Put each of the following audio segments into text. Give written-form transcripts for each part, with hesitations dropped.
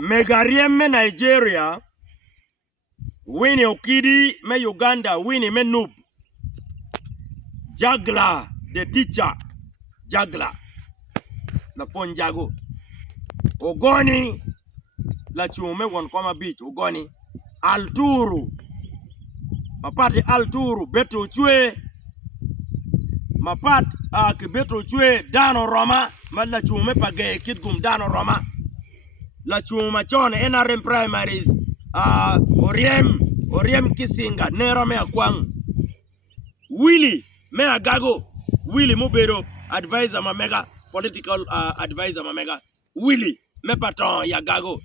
Megariem me Nigeria, Winnie Okidi me Uganda, Winnie me Noob. Jagla, the teacher, Jagla, la phone jago. Ogoni, la chume won koma beach, Ogoni. Alturu, mapati Alturu, Beto Chue, mapat ki Beto Chue, Dano Roma, la chume page kitgum Dano Roma. La chuma chon NRM primaries, Oriem Kisinga, Nero me akwang. Willie me agago, Willie Mubero, advisor mamega, political advisor mamega. Willie me paton ya gago.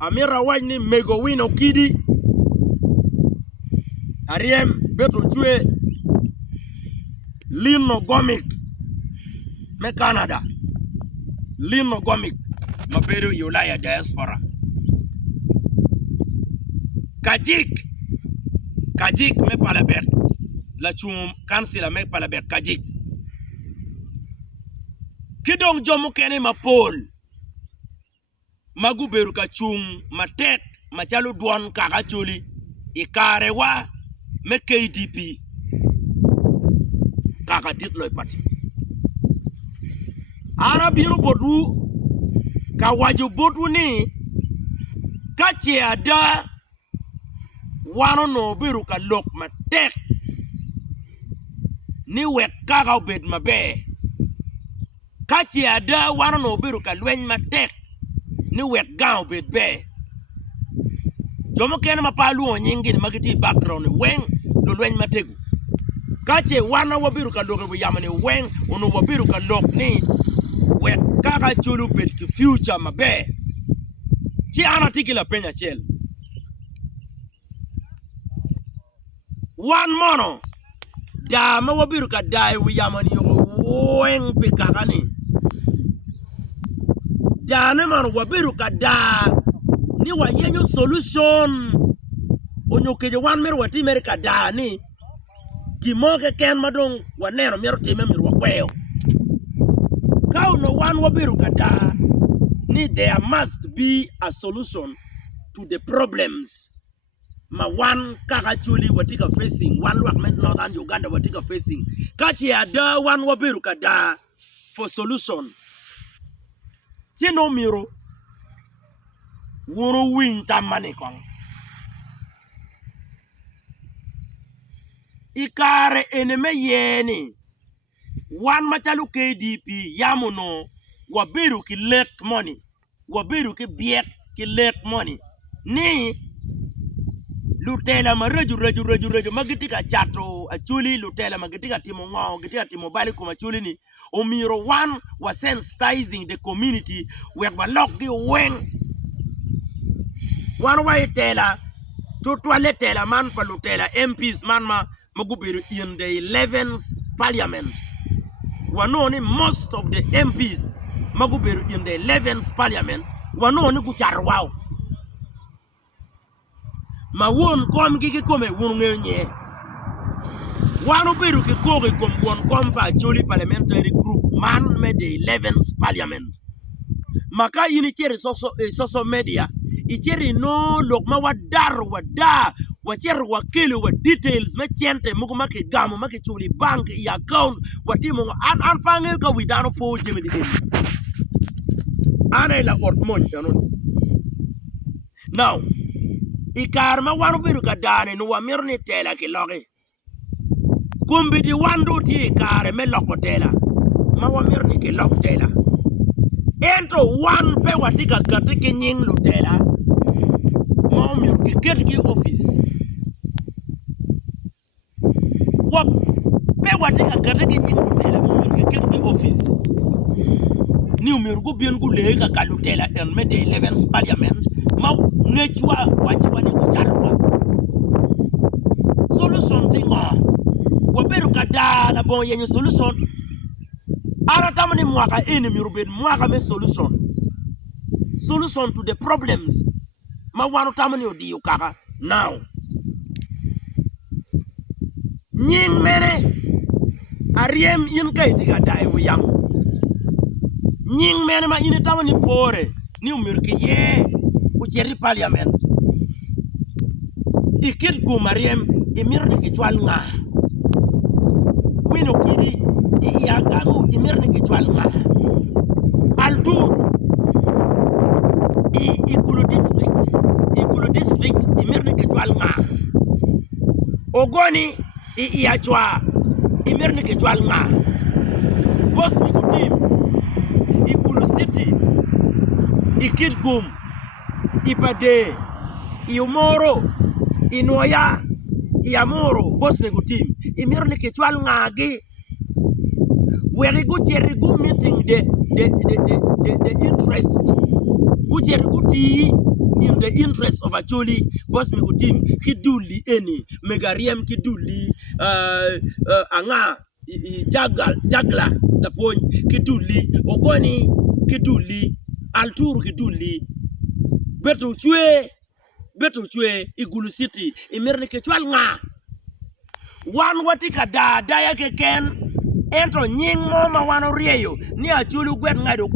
Amira Wajni Mego Wino Kidi, Ariem Beto Chue, Lino Gomik me Canada, Lino Gomik Mabero Yulaya diaspora. Kajik me palabek, la chum kansila me palabek Kajik. Kidong jomo kene ma Paul magu beru ka chung matek machalo duan kakachuli ikarewa me KDP kakatit loy pati ara biru bodu ka waju bodu ni kachi ada wano no beru ka lok matek ni wek kaka bed mabe kachi ada wano no beru ka lwen matek ni wek gao bed be jomo kene mapalu onyingi ni magiti background weng lo lwen mategu kache wana wabiru ka lok yamani weng ono wabiru ka lok ni wek kaka chulu bed ki future mabe chi ana tikila penya chel one mono da ma wabiru ka dai yamani weng pe kaka ni Dane man wabiru kada ni wa yenyo solution onyo keje wan mer wati mer kada ni gimoke ken madong wanero mer time mer wakweo kao no wan wabiru kada ni there must be a solution to the problems ma wan kaka chuli watika facing one luak met northern Uganda watika facing kachi ada wan wabiru kada for solution. Chino miro wuro win tamani kong ikare eneme yeni wan machalu KDP yamuno wabiru ki lek money wabiru ki biek ki lek money ni lutela mareju magitika chato achuli lutela magitika timo ngao gitika timo bali kuma chuli ni omiro one was sensitizing the community where balok gi weng one way tela to toilet tela man palutela MPs man magubiru in the 11th parliament wanoni most of the MPs magubiru in the 11th parliament wanoni kucharwao ma won kom gigi kome wungenye wanu beru ki kogi kom won kompa joli parliamentary group man me the 11th parliament maka yini social media icheri no lokma wadar wada wacher wakili wa details me chente mugo maki gamu maki chuli bank ya account watimo an pange ka widano po jemi di ana la ortmon yanon now ikar ma wanu biru ka dane no wamirni tela ki logi kumbi di wandu ti kare me loko tela ma wamirni ki lok tela ento wan pe watika katiki nying lu tela ma wamir ki ketki office wap pe watika katiki nying lu tela ma wamir ki ketki office ni umir gu bien gu lega ka lu tela en me de 11th parliament ma nechwa wachi wani kuchalwa solution tingo waberu kada la bon yenye solution ara tamani mwaka eni mirubed mwaka me solution to the problems ma wanu tamani odi ukaka now nying mere ariem yin kay diga dai wiyam nying mene ma ine tawo ni pore ni umirke ye ucheri parliament ikit go mariem imirne ke chwal nga wino kidi iya gano imirne ke chwal nga altur ikulu district imirne ke chwal nga ogoni iya chwa imirne ke chwal nga boss mikutim ikulu city ikit gum ipade iumoro inoya iamoro boss mikutim imirne ke chwal nga gi weri gucheri gu meeting the interest gucheri guti in the interest of actually boss mikutim kiduli eni megariem kiduli anga jagla da pony kiduli ogoni kiduli alturu kiduli beto chwe igulu city imirne ke chwal nga wan watika da yake ken ento nying mo ma wano rieyo ni achulu gwet ngado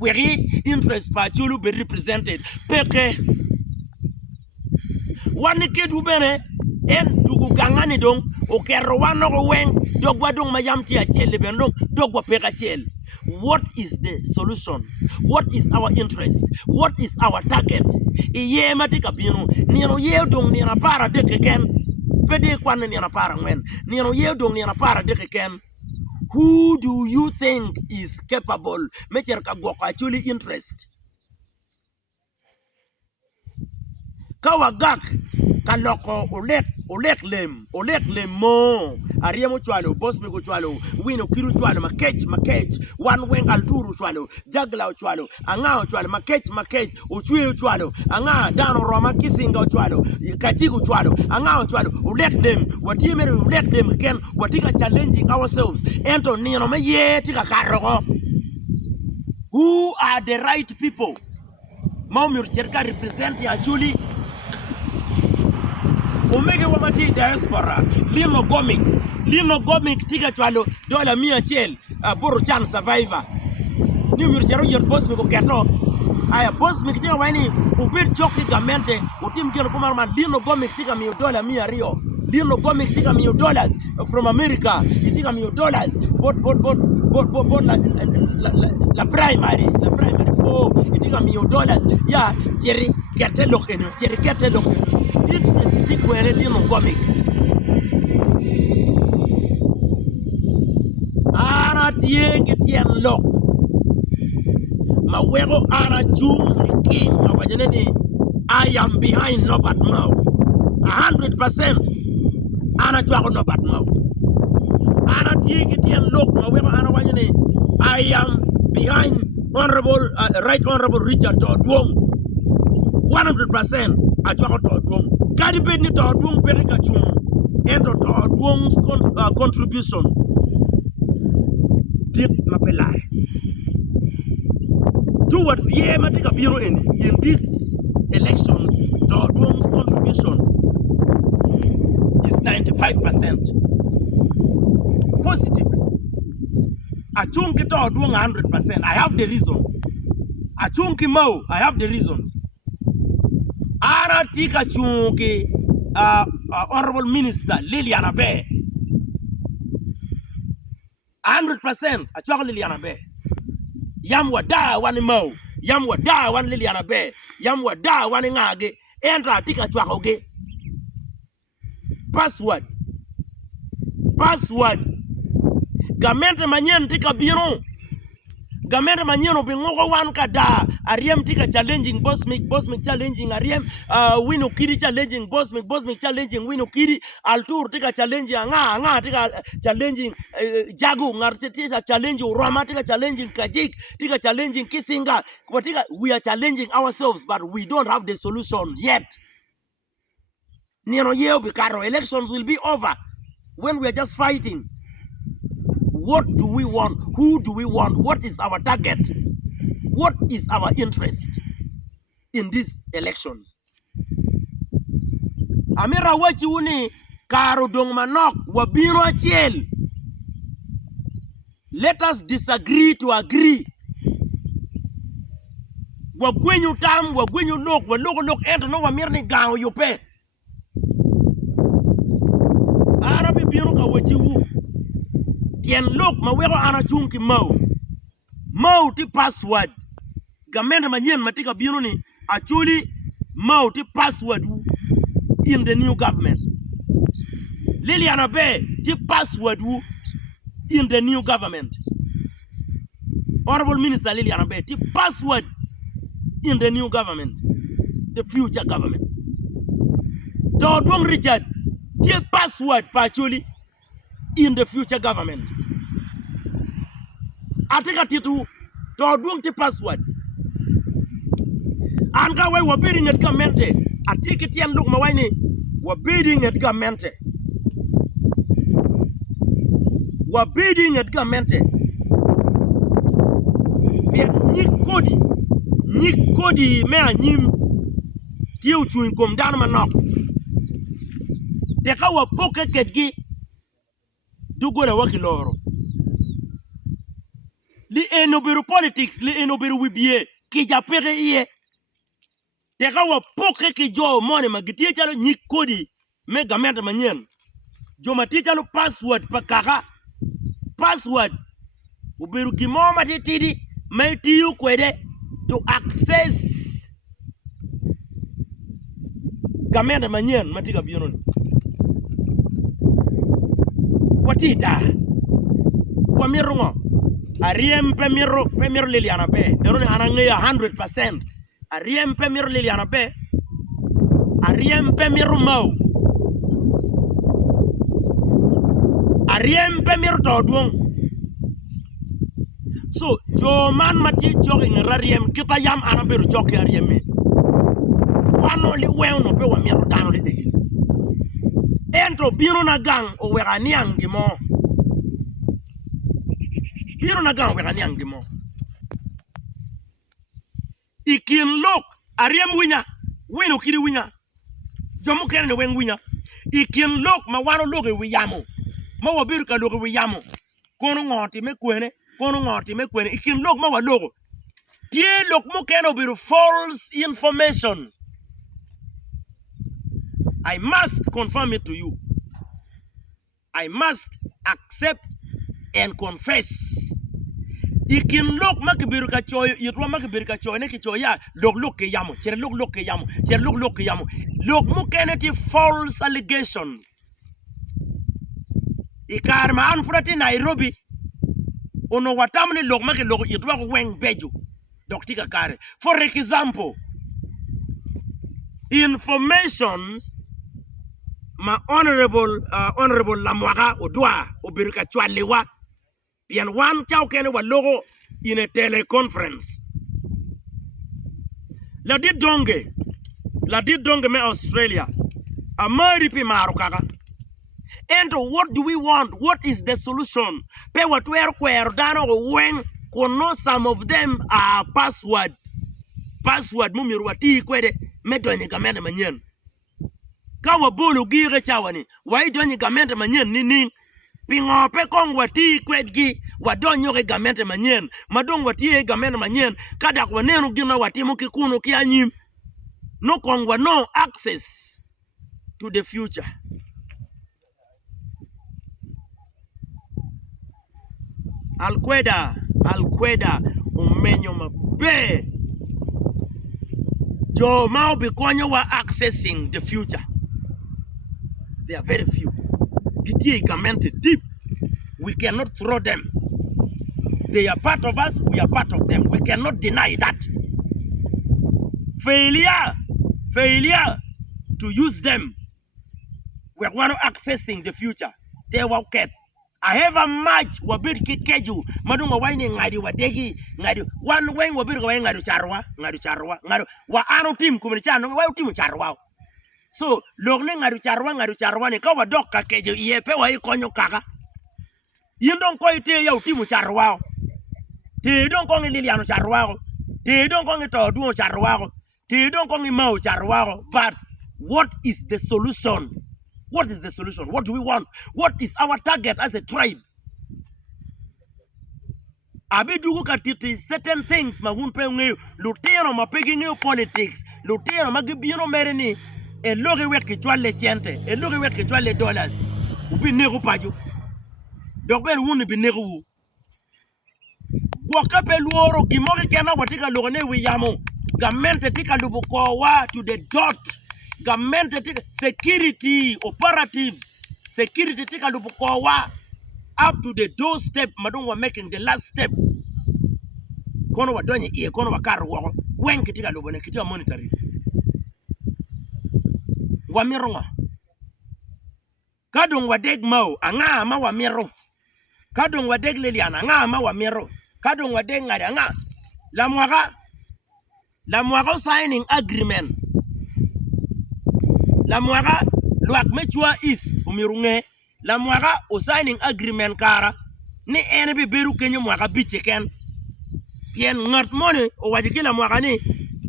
wegi interest pa achulu be represented peke wani kedu bene en dugu gangani dong o kero wano go weng dogwa dong mayam ti achiel bendong dogwa peka achiel. What is the solution? What is our interest? What is our target? Iye matika binu nino ye dong nina para deke ken pede kwan nina para ngwen nino ye dong nina para deke ken. Who do you think is capable mecher ka gwoko actually interest? Kawagak kaloko olek lem mo ariemo chwalo boss me go chwalo wino kiru chwalo makech wan weng alturu chwalo jagla chwalo anga chwalo makech uchwe chwalo anga dano roma kisinga chwalo kachigu chwalo anga chwalo olek lem watimere olek lem ken watika challenging ourselves ento nino me ye tika karoko. Who are the right people maumir jerka represent actually Omega wamati diaspora lino gomik tika chwalo $100 boro chan survivor ni mirchero yer boss me ko keto aya boss me tika wani ubir choki gamente utim kero kumar man lino gomik tika $100 lino gomik tika $100 from America tika $100 bot la primary for tika $100 ya cherry kete lokeno interest kwere lino gomik ara tienge tien lok mawego ara chung king awajeneni I am behind Norbert Mao 100% ana chwako Norbert Mao ara tienge tien lok mawego ara wajene I am behind right honorable Richard Todwong 100% achwako Todwong kadi bed ni Todwong pere kachung endo Todwong's contribution did mapelai towards ye matika biro in this election. Todwong's contribution is 95% positively. Achunki Todwong 100%. I have the reason. Achunki Mau, I have the reason. Ara tika chunki Honorable Minister Liliana Bay 100% achwako Liliana Bay. Yam wada wani Mau, yam wada wani Liliana Bay, yam wada wani ngage entra tika chwako ge. Password gamente manyen tika biro gamente manyen bingogo wan kada ariem tika challenging boss me challenging ariem wino kiri challenging boss me challenging wino kiri altur tika challenging anga tika challenging jagu ngar tika challenging roma tika challenging kajik tika challenging kisinga tika we are challenging ourselves but we don't have the solution yet. Nino yeo bikaro elections will be over when we are just fighting. What do we want? Who do we want? What is our target? What is our interest in this election? Amira wachi uni karo dong manok wabiro achiel. Let us disagree to agree. Wa gwenyu tam, wa gwenyu lok, wa lok ento no wa mirni gao yope. Arabi biro ka wachi wu. Tien lok ma wego ana chunki mau. Mau ti password. Gamenda manyen matika biro ni actually mau ti password wu in the new government. Liliana Bay ti password wu in the new government. Honorable Minister Liliana Bay ti password in the new government, the future government. Todwong Richard ti password actually in the future government. Atika titu todwong ti password. Anka we wabiring at government. Atiki tian look mawaini wabiring at government. Wabiring at government. Nyikodi me anyim tiu chuin kom dan manok. Teka wa poke ketgi dugo na wakiloro. Li enobiru politics, li enobiru wibie ki japere iye. Teka wa poke ki jo mone magitie chalo nyikodi me gamenta manyen. Jo mati chalo password pa kaka. Password ubiru kimo matitidi me tiyu kwede to access gamenda manyen matika bionon. Watida kwa mirungo ariem pe miro Liliana Bay derone anangeya 100%. Ariem pe miro Liliana Bay, ariem pe miro mau, ariem pe miro todwong. So jo man mati jogging rariem kita yam anaberu joke arieme. Wano li weno pe wa miro dano li digi. Ento biro na gang o wegani angimo. Biro na gang wegani angimo. Ikin lok ariem winya, weno kiri winya. Jomu kene wen winya. Ikin lok ma wano loge wiyamo. Ma wabiru ka loge wiyamo. Kono ngoti me kwene. Ikin lok ma wa logo. Tie lok mo kene biru false information. I must confirm it to you. I must accept and confess. Ikin lok makibiru ka choy, yitwa makibiru ka choy ne ki choya lok ke yamo, sir lok ke yamo, sir lok ke yamo. Lok mo keneti false allegation. Ikarma anfurati Nairobi. Ono watamni lok maki lok yitwa weng beju. Doktika kare. For example, informations ma honorable Lamwaga Odua Obirika Chwalewa pian wan chao kene wa logo in a teleconference. La di donge me Australia. Amari pi marukaga. And what do we want? What is the solution? Pe what where dano when kono some of them are password mumiruati kwede medo ni gamenda manyen. Kawa bolu gire chawani. Why don't you gamenda manyen nini? Pingo pe kong wati kwedgi wadonyo ke gamenda manyen. Madong wati gamenda manyen. Kada kwa nenu gina wati mukikuno kia nyim. No kongwa no access to the future. Alqueda umenyo mabe. Jo mao bikonyo wa accessing the future. They are very few. Gitie igamente deep. We cannot throw them. They are part of us, we are part of them. We cannot deny that. Failure to use them. We are one accessing the future. They will get. I have a match wabir keju madunga wine ngadi wadegi ngadi one wing wabir going ngadu charwa wa anu team kumirichano wa team charwa. So logne ngadu charwa ni kawa doka keju yepe wa ikonyo kaka. Yindon ko ite ya team charwa. Te don ko Liliana charwa. Te don ko to duo charwa. Te don ko mau charwa. But what is the solution? What is the solution? What do we want? What is our target as a tribe? abi dugu katiti certain things magun pe ngeyo lutero mapegi ngeyo politics lutero magibino mereni e loge weke chwale chente e loge weke chwale dollars ubi nego paju dokben wuni bi nego gwoka pe luoro gimoge kena watika logone wiyamo gamente tika lubukowa to the dot gamente tika security operatives security tika lubukowa up to the doorstep madung wa making the last step kono wa donye iye kono wa kar wo wen kitika lobone kitika monitoring wa mironga kadung wa deg mau anga ma wa miro kadung wa deg leliana anga ma wa miro kadung wa deg ngari anga la mwaga signing agreement la mwaga luak mechua east umirunge la mwaga o signing agreement kara ni ene beru kenyo mwaga bicheken pien ngat mone o wajikila mwaga ni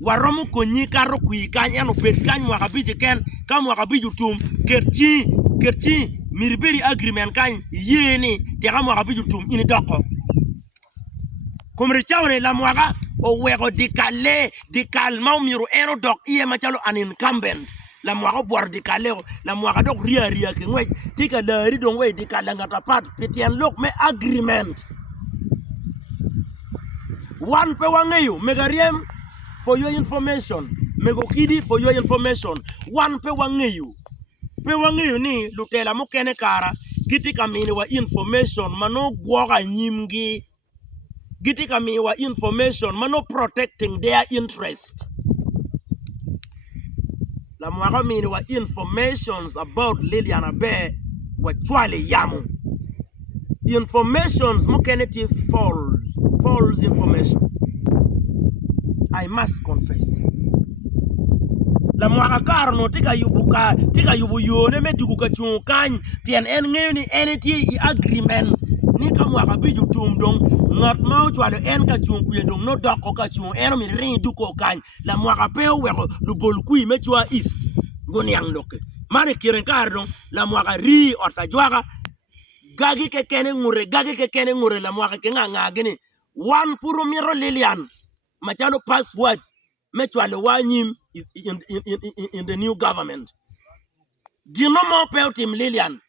waromu konyi karo kui kanya no bet kan mwaga bicheken ka mwaga bijutum kerchi mirberi agreement kan yeni te ka mwaga bijutum ini doko komre chawne la mwaga o wego dikal maumiru eno dok iye machalo an incumbent la mwaga bor dikaleo la mwaga dok ria ke ngwe tika la ri don we dikala ngata pat petian lok me agreement one pe wangeyo megariem for your information megokidi for your information one pe wangeyo ni lutela mukene kara gitika mini wa information mano gwoga nyimgi gitika mini wa information mano protecting their interest la mwaga mini wa informations about Liliana Bear wa chwale yamu informations mukeneti false information I must confess la mwaga karno tika yubu yone me duguka chungkany pien en ngeni eneti agreement ni ka mwaga biju tumdong ngat mau chwale en ka chungkuye dong no doko ka chung eno mi ring duko kany la mwaga peo weko lubol kui mechua east goni yang loke mane kiren kardong la mwaga ri orta jwaga gagi ke kene ngure la mwaga ke nga gini one puro miro Lilian machalo password mechwale wanyim in the new government ginomo peo tim Lilian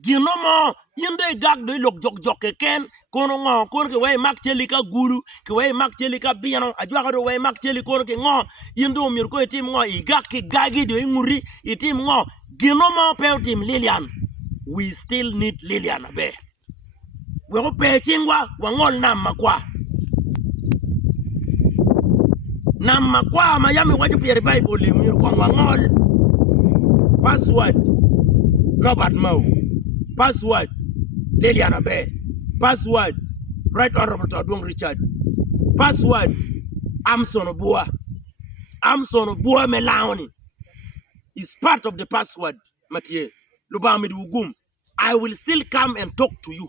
ginomo inde gag do lok jok ken kono ngo kono ke way mak cheli ka guru ke way mak cheli ka biano ajwa do way mak cheli kono ke ngo indo mir ko tim ngo i gag ke gagi do nguri itim ngo ginomo peo tim Lilian we still need Liliana Bear we go pe chingwa wa ngol nam makwa mayami waji pier Bible mir ko wa ngol password Robert Mau password Liliana Bear password Right Honorable Todong Richard password Amson Bua Melaoni is part of the password Mathieu Lubami Ugum I will still come and talk to you